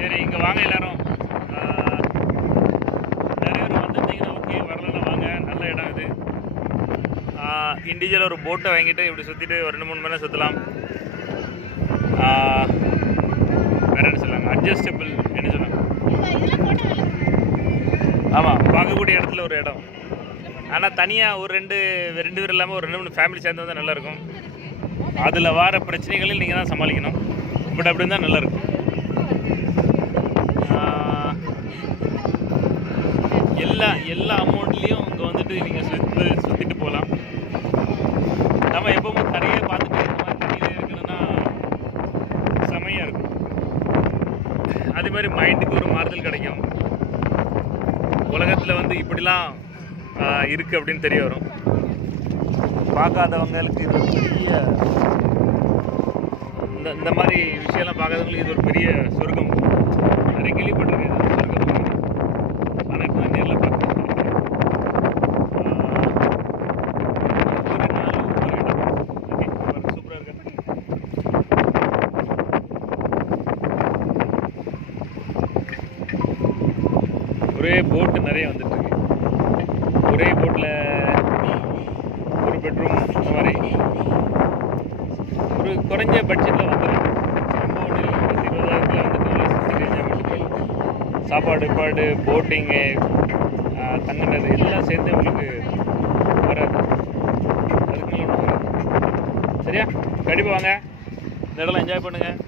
சரி இங்கே வாங்க எல்லாரும். நிறைய பேர் வந்துருந்தீங்கன்னா ஓகே, வரலன்னா வாங்க. நல்ல இடம் இது. இண்டிவிஜுவல் ஒரு போட்டை வாங்கிட்டு இப்படி சுற்றிட்டு ஒரு 2-3 மணி நேரம் சுற்றலாம். வேறு என்ன சொல்லாங்க, அட்ஜஸ்டபிள் என்ன சொல்லாங்க. ஆமாம், பார்க்கக்கூடிய இடத்துல ஒரு இடம். ஆனால் தனியாக ஒரு ரெண்டு பேர் இல்லாமல் ஒரு 2-3 ஃபேமிலி சேர்ந்து வந்தால் நல்லாயிருக்கும். அதில் வர பிரச்சனைகளில் நீங்கள் தான் சமாளிக்கணும். பட் அப்படி இருந்தால் நல்லாயிருக்கும். எல்லா அமௌண்ட்லேயும் இங்கே வந்துட்டு நீங்கள் சுற்றிட்டு போகலாம். நம்ம எப்பவும் கரையே பார்த்துட்டு இந்த மாதிரி தண்ணியிலே இருக்கணும்னா செமையாக இருக்கும். அதே மாதிரி மைண்டுக்கு ஒரு மாறுதல் கிடைக்கும். உலகத்தில் வந்து இப்படிலாம் இருக்குது அப்படின்னு தெரிய வரும். பார்க்காதவங்களுக்கு இது ஒரு பெரிய இந்த மாதிரி விஷயம்லாம் பார்க்காதவங்களுக்கு இது ஒரு பெரிய சொர்க்கம். நிறைய கேள்விப்பட்டிருக்கேன் சொர்க்கம். ஆனால் இப்போ தான் நேரில் பார்க்குறேன். ஒவ்வொரு நாளும் ஒவ்வொரு இடம். ஓகே, சூப்பராக இருக்கு. ஒரே போட்டு நிறைய வந்துட்டுருக்கு. ஒரே போட்டில் ஒரு பெட்ரூம் இந்த மாதிரி ஒரு குறைஞ்ச பட்ஜெட்டில் வந்துடும். ரொம்ப ஒன்றும் இல்லை, 20,000 வந்துட்டு நல்லா சுற்றி என்ஜாய் பண்ணிட்டு சாப்பாடு பாடு போட்டிங்கு தங்கினது எல்லாம் சேர்த்து உங்களுக்கு வராது. அதுக்கு மேலே ஒன்றும் வராது. சரியா? கண்டிப்பாக வாங்க, இந்த இடம்லாம் என்ஜாய் பண்ணுங்கள்.